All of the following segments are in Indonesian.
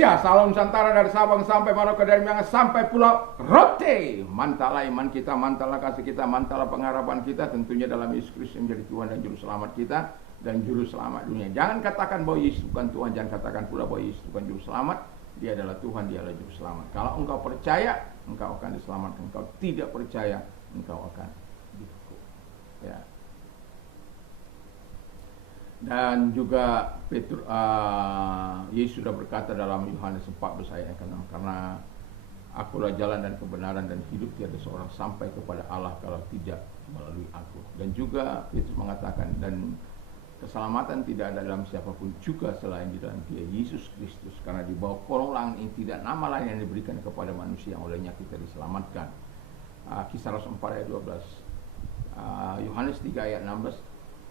Indonesia, Salom Nusantara dari Sabang sampai Merauke, dari Miangas sampai Pulau Rote. Mantalah iman kita, mantalah kasih kita, mantalah pengharapan kita tentunya dalam Yesus Kristus yang menjadi Tuhan dan Juru Selamat kita dan Juru Selamat dunia. Jangan katakan bahwa Yesus bukan Tuhan, jangan katakan pula bahwa Yesus bukan Juru Selamat. Dia adalah Tuhan, dia adalah Juru Selamat. Kalau engkau percaya, engkau akan diselamatkan. Engkau tidak percaya, engkau akan dihukum. Ya. Dan juga Yesus sudah berkata dalam Yohanes 14 ayat 6, karena akulah jalan dan kebenaran dan hidup, tiada seorang sampai kepada Allah kalau tidak melalui aku. Dan juga Yesus mengatakan, dan keselamatan tidak ada dalam siapapun juga selain di dalam Dia Yesus Kristus, karena di bawah kolong langit ini tidak nama lain yang diberikan kepada manusia yang olehnya kita diselamatkan. Kisah Rasul 4 ayat 12, Yohanes 3 ayat 16,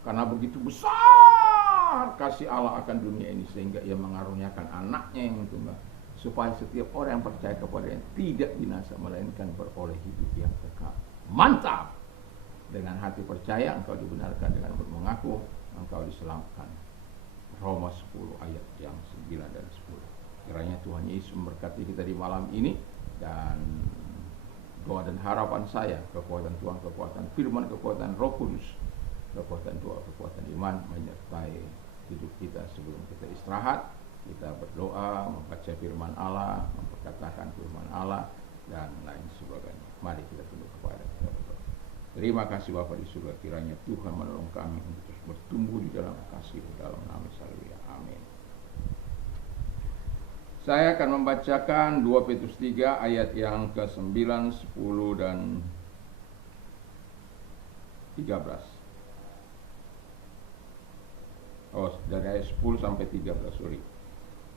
karena begitu besar kasih Allah akan dunia ini sehingga Ia mengaruniakan anaknya yang tunggal, supaya setiap orang yang percaya kepadanya tidak binasa melainkan beroleh hidup yang kekal. Mantap! Dengan hati percaya engkau dibenarkan, dengan mengaku engkau diselamatkan. Roma 10 ayat yang 9 dan 10. Kiranya Tuhan Yesus memberkati kita di malam ini, dan doa dan harapan saya, kekuatan Tuhan, kekuatan firman, kekuatan Roh Kudus, kekuatan doa, kekuatan iman menyertai hidup kita sebelum kita istirahat. Kita berdoa, membaca firman Allah, memperkatakan firman Allah, dan lain sebagainya. Mari kita tunduk kepada kita berdoa. Terima kasih Bapa di surga, kiranya Tuhan menolong kami untuk terus bertumbuh di dalam kasih, dalam nama Yesus. Amin. Saya akan membacakan 2 Petrus 3 ayat yang ke-9, 10 dan 13. Dari ayat 10 sampai 13, sorry.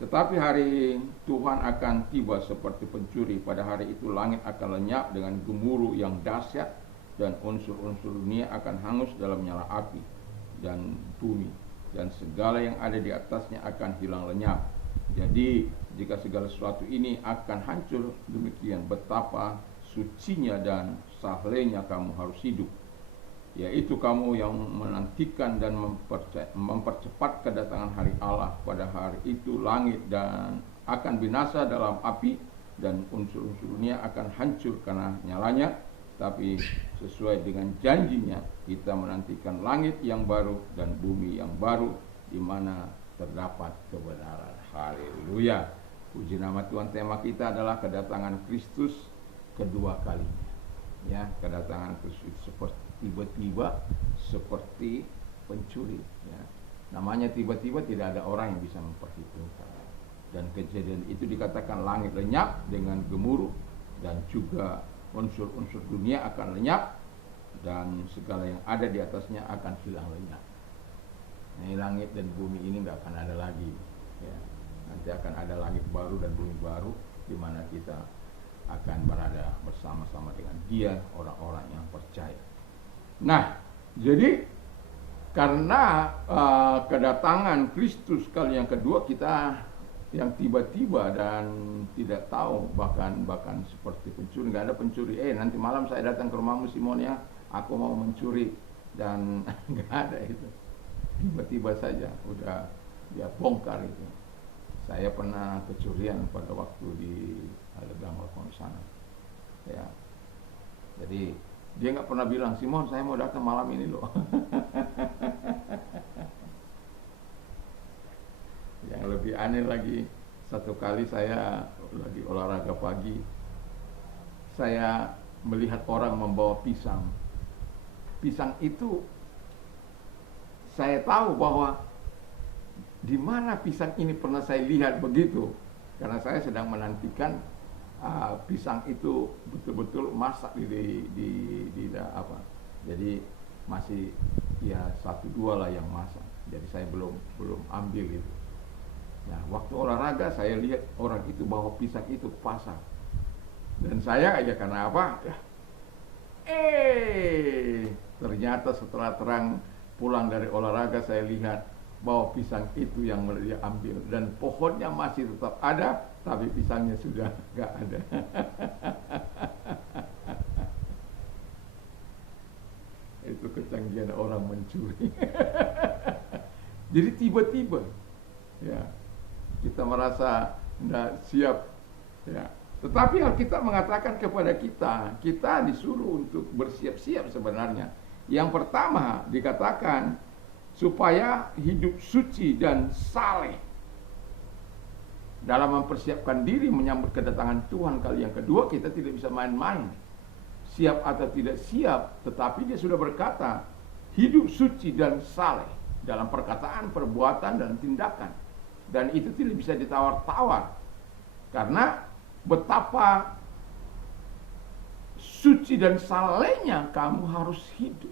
Tetapi hari Tuhan akan tiba seperti pencuri. Pada hari itu langit akan lenyap dengan gemuruh yang dahsyat, dan unsur-unsur dunia akan hangus dalam nyala api, dan bumi dan segala yang ada di atasnya akan hilang lenyap. Jadi jika segala sesuatu ini akan hancur demikian, betapa sucinya dan sahlenya kamu harus hidup, yaitu kamu yang menantikan dan mempercepat kedatangan hari Allah. Pada hari itu langit dan akan binasa dalam api, dan unsur-unsur dunia akan hancur karena nyalanya. Tapi sesuai dengan janjinya, kita menantikan langit yang baru dan bumi yang baru, di mana terdapat kebenaran. Haleluya. Puji nama Tuhan. Tema kita adalah kedatangan Kristus kedua kalinya. Ya, kedatangan Kristus seperti tiba-tiba, seperti pencuri. Ya. Namanya tiba-tiba, tidak ada orang yang bisa memperhitungkan. Dan kejadian itu dikatakan langit lenyap dengan gemuruh, dan juga unsur-unsur dunia akan lenyap, dan segala yang ada di atasnya akan hilang lenyap. Ini langit dan bumi ini nggak akan ada lagi. Ya. Nanti akan ada langit baru dan bumi baru, di mana kita akan berada bersama-sama dengan Dia, orang-orang yang percaya. Nah, jadi karena kedatangan Kristus kali yang kedua, kita yang tiba-tiba dan tidak tahu, bahkan seperti pencuri. Nggak ada pencuri, nanti malam saya datang ke rumahmu Simon ya, aku mau mencuri, dan nggak ada itu. Tiba-tiba saja udah dia bongkar itu. Saya pernah kecurian pada waktu di Legang Lekong sana. Ya. Jadi dia nggak pernah bilang, Simon saya mau datang malam ini loh. Yang lebih aneh lagi, satu kali saya lagi olahraga pagi, saya melihat orang membawa pisang. Pisang itu saya tahu bahwa di mana pisang ini pernah saya lihat begitu, karena saya sedang menantikan pisang itu betul-betul masak di apa. Jadi masih ya 1-2 lah yang masak. Jadi saya belum ambil itu. Nah, waktu olahraga saya lihat orang itu bawa pisang itu ke pasar. Dan saya aja karena apa? Ya. Ternyata setelah terang pulang dari olahraga, saya lihat bahwa pisang itu yang dia ambil, dan pohonnya masih tetap ada, tapi pisangnya sudah nggak ada. Itu kecanggihan orang mencuri. Jadi tiba-tiba, ya, kita merasa tidak siap. Ya. Tetapi Alkitab mengatakan kepada kita, kita disuruh untuk bersiap-siap sebenarnya. Yang pertama dikatakan supaya hidup suci dan saleh dalam mempersiapkan diri menyambut kedatangan Tuhan kali yang kedua. Kita tidak bisa main-main, siap atau tidak siap, tetapi dia sudah berkata hidup suci dan saleh dalam perkataan, perbuatan, dan tindakan. Dan itu tidak bisa ditawar-tawar, karena betapa suci dan salehnya kamu harus hidup.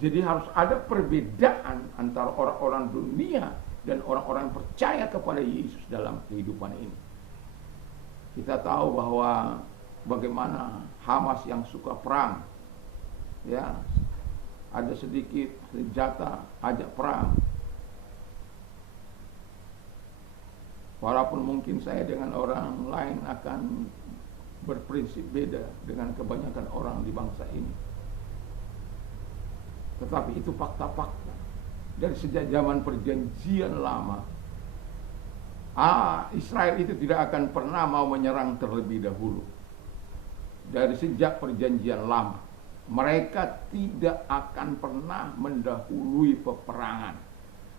Jadi harus ada perbedaan antara orang-orang dunia dan orang-orang yang percaya kepada Yesus dalam kehidupan ini. Kita tahu bahwa bagaimana Hamas yang suka perang, ya, ada sedikit senjata ajak perang. Walaupun mungkin saya dengan orang lain akan berprinsip beda dengan kebanyakan orang di bangsa ini, tetapi itu fakta-fakta dari sejak zaman perjanjian lama. Israel itu tidak akan pernah mau menyerang terlebih dahulu. Dari sejak perjanjian lama, mereka tidak akan pernah mendahului peperangan.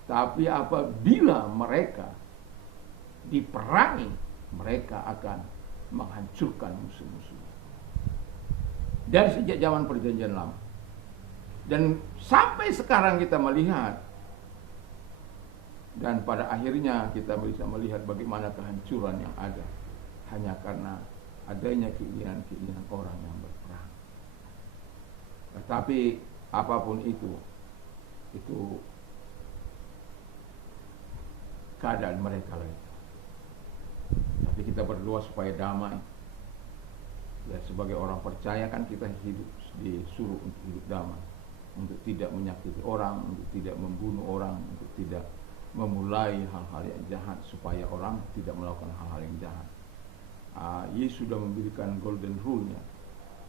Tapi apabila mereka diperangi, mereka akan menghancurkan musuh-musuhnya. Dari sejak zaman perjanjian lama. Dan sampai sekarang kita melihat, dan pada akhirnya kita bisa melihat bagaimana kehancuran yang ada hanya karena adanya keinginan-keinginan orang yang berperang. Tetapi apapun itu keadaan mereka lah itu. Tapi kita berdoa supaya damai. Ya, sebagai orang percaya kan kita disuruh untuk hidup damai, untuk tidak menyakiti orang, untuk tidak membunuh orang, untuk tidak memulai hal-hal yang jahat, supaya orang tidak melakukan hal-hal yang jahat. Yesus sudah memberikan golden rule-nya.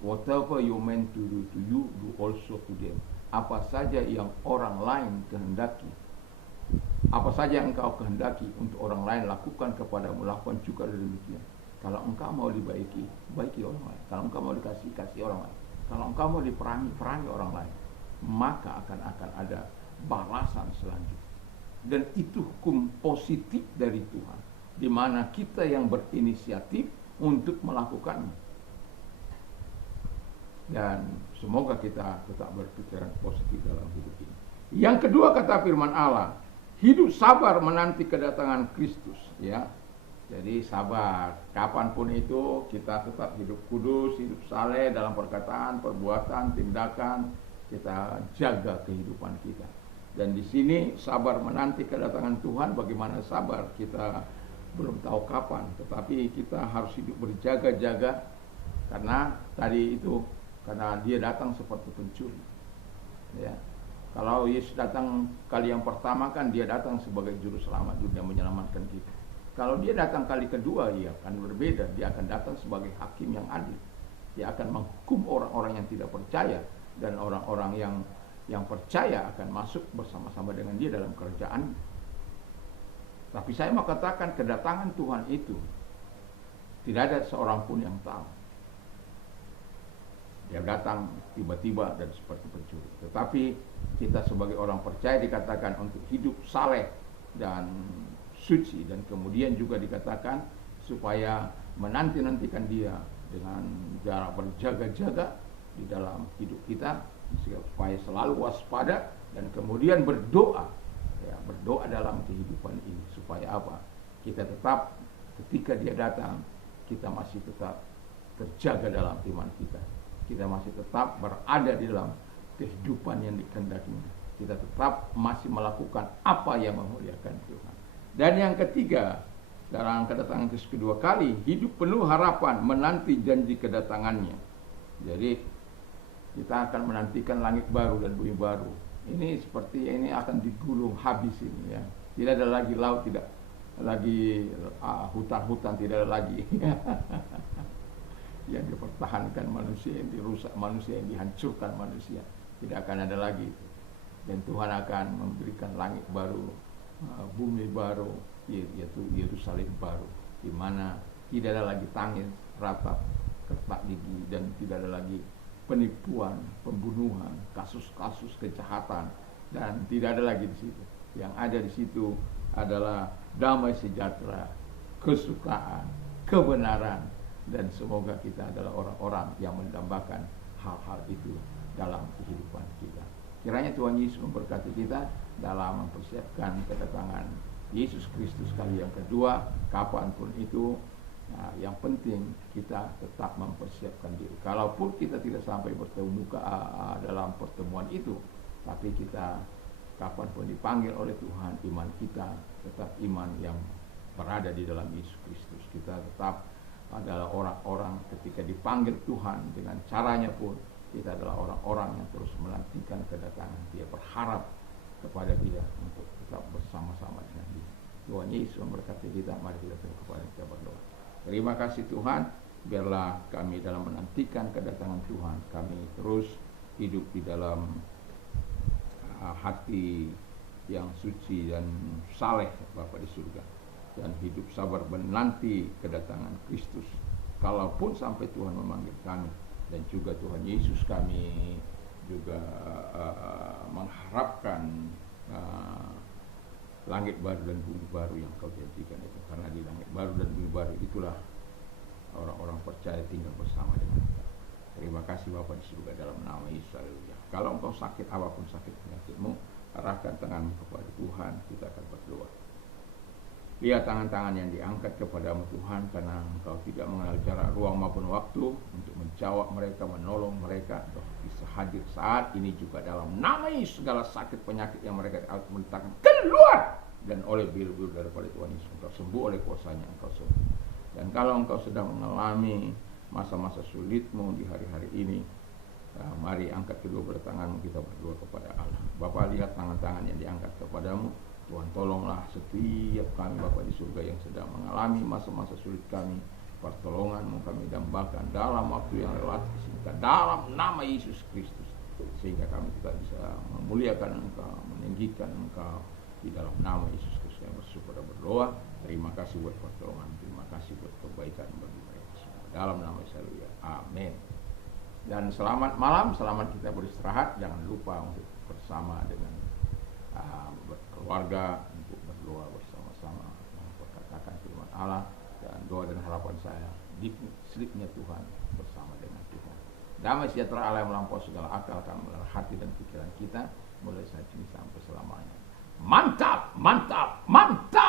Whatever you meant to do to you, do also to them. Apa saja yang orang lain kehendaki, apa saja yang engkau kehendaki untuk orang lain, lakukan kepadamu, lakukan juga demikian. Kalau engkau mau dibaiki, baiki orang lain. Kalau engkau mau dikasih, kasih orang lain. Kalau engkau mau diperangi, perangi orang lain. Maka akan ada balasan selanjutnya. Dan itu hukum positif dari Tuhan, di mana kita yang berinisiatif untuk melakukannya. Dan semoga kita tetap berpikiran positif dalam hidup ini. Yang kedua, kata firman Allah, hidup sabar menanti kedatangan Kristus. Ya, jadi sabar. Kapanpun itu kita tetap hidup kudus, hidup saleh dalam perkataan, perbuatan, tindakan. Kita jaga kehidupan kita. Dan di sini sabar menanti kedatangan Tuhan. Bagaimana sabar? Kita belum tahu kapan, tetapi kita harus hidup berjaga-jaga, karena tadi itu, karena dia datang seperti pencuri. Ya. Kalau Yesus datang kali yang pertama kan dia datang sebagai juru selamat dunia, menyelamatkan kita. Kalau dia datang kali kedua, ia akan berbeda. Dia akan datang sebagai hakim yang adil. Dia akan menghukum orang-orang yang tidak percaya, dan orang-orang yang percaya akan masuk bersama-sama dengan dia dalam kerajaan. Tapi saya mau katakan, kedatangan Tuhan itu tidak ada seorang pun yang tahu. Dia datang tiba-tiba dan seperti pencuri. Tetapi kita sebagai orang percaya dikatakan untuk hidup saleh dan suci, dan kemudian juga dikatakan supaya menanti-nantikan dia dengan jarak berjaga-jaga di dalam hidup kita, supaya selalu waspada, dan kemudian berdoa, ya, berdoa dalam kehidupan ini supaya apa? Kita tetap, ketika dia datang, kita masih tetap terjaga dalam iman kita. Kita masih tetap berada di dalam kehidupan yang dikehendakinya. Kita tetap masih melakukan apa yang memuliakan Tuhan. Dan yang ketiga, dalam kedatangan Kristus kedua kali, hidup penuh harapan menanti janji kedatangannya. Jadi kita akan menantikan langit baru dan bumi baru. Ini seperti ini akan digulung habis ini, ya. Tidak ada lagi laut, tidak lagi hutan-hutan, tidak ada lagi yang dipertahankan manusia, yang dirusak manusia, yang dihancurkan manusia. Tidak akan ada lagi itu. Dan Tuhan akan memberikan langit baru, bumi baru, yaitu Yerusalem baru. di mana tidak ada lagi tangis, ratap, retak gigi, dan tidak ada lagi penipuan, pembunuhan, kasus-kasus kejahatan, dan tidak ada lagi di situ. Yang ada di situ adalah damai sejahtera, kesukaan, kebenaran, dan semoga kita adalah orang-orang yang mendambakan hal-hal itu dalam kehidupan kita. Kiranya Tuhan Yesus memberkati kita dalam mempersiapkan kedatangan Yesus Kristus kali yang kedua, kapanpun itu. Nah, yang penting kita tetap mempersiapkan diri. Kalaupun kita tidak sampai bertemu muka dalam pertemuan itu, tapi kita kapanpun dipanggil oleh Tuhan, iman kita tetap iman yang berada di dalam Yesus Kristus. Kita tetap adalah orang-orang ketika dipanggil Tuhan dengan caranya pun, kita adalah orang-orang yang terus menantikan kedatangan Dia, berharap kepada Dia untuk tetap bersama-sama dengan Dia. Tuhan Yesus memberkati kita. Mari kita tunduk kepala kita berdoa. Terima kasih Tuhan, biarlah kami dalam menantikan kedatangan Tuhan, kami terus hidup di dalam hati yang suci dan saleh Bapa di surga, dan hidup sabar menanti kedatangan Kristus. Kalaupun sampai Tuhan memanggil kami, dan juga Tuhan Yesus kami juga mengharapkan langit baru dan bumi baru yang Kau janjikan itu. Karena di langit baru dan bumi baru itulah orang-orang percaya tinggal bersama dengan Kita. Terima kasih Bapa di surga, dalam nama Yesus. Haleluya. Kalau engkau sakit, apapun sakit penyakitmu, arahkan tanganmu kepada Tuhan. Kita akan berdoa. Lihat tangan-tangan yang diangkat kepadamu Tuhan, karena Engkau tidak mengenal jarak, ruang maupun waktu untuk menjawab mereka, menolong mereka. Bisa hadir saat ini juga dalam nama Yesus. Segala sakit penyakit yang mereka menentangkan keluar, dan oleh biru-biru daripada Tuhan Yesus Engkau sembuh, oleh kuasanya Engkau sembuh. Dan kalau engkau sedang mengalami masa-masa sulitmu di hari-hari ini, mari angkat kedua belah tanganmu, kita berdoa kepada Allah. Bapa, lihat tangan-tangan yang diangkat kepadamu. Tuhan, tolonglah setiap kami Bapa di surga yang sedang mengalami masa-masa sulit kami. Pertolongan-Mu kami dambakan dalam waktu yang relatif singkat, dalam nama Yesus Kristus, sehingga kami tidak bisa memuliakan Engkau, meninggikan Engkau di dalam nama Yesus Kristus. Yang bersyukur dan berdoa. Terima kasih buat pertolongan, terima kasih buat kebaikan bagi mereka semua. Dalam nama Yesus, haleluya. Amin. Dan selamat malam, selamat kita beristirahat. Jangan lupa untuk bersama dengan berkeluarga untuk berdoa bersama-sama, memperkatakan firman Allah, dan doa dan harapan saya di selipnya Tuhan bersama dengan Tuhan. Damai sejahtera Allah yang melampaui segala akal akan memelihara hati dan pikiran kita mulai saat ini sampai selamanya. Mantap, mantap, mantap.